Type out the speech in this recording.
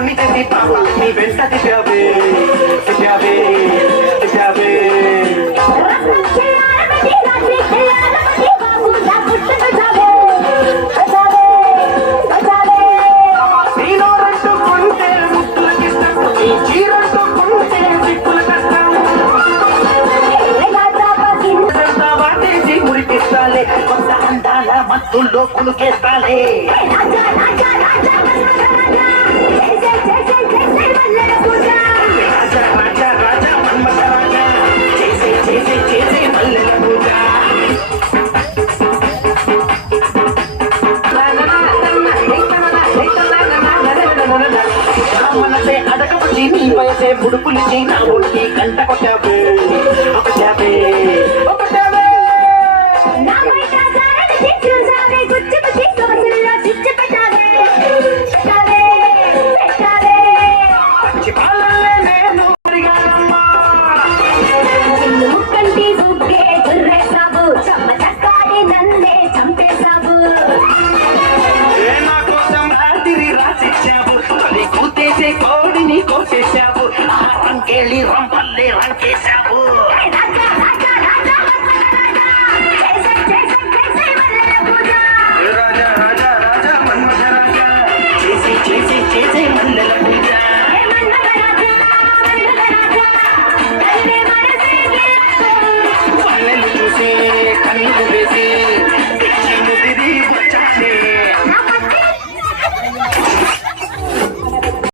ఎంత తిప్పావే తిప్పావే తిప్పావే. నీలోరంటూ కొంటే ముద్దులకిష్టం te చీరంటూ కొంటే సిక్కుల కష్టం ఇదంతా వాటేసి మురికిస్తాలే మత్తుల్లో కునుకేస్తాలే రాజా రాజా రాజా మన్మథ రాజా చేసే చేసే చేసే మల్లెల పూజ మనసే అడగబట్టి నీ వయసే ముడుపులిచి చేశావు? కోసేశావు ఆ రంకెళ్ళి రంపల్లి రంకేశావు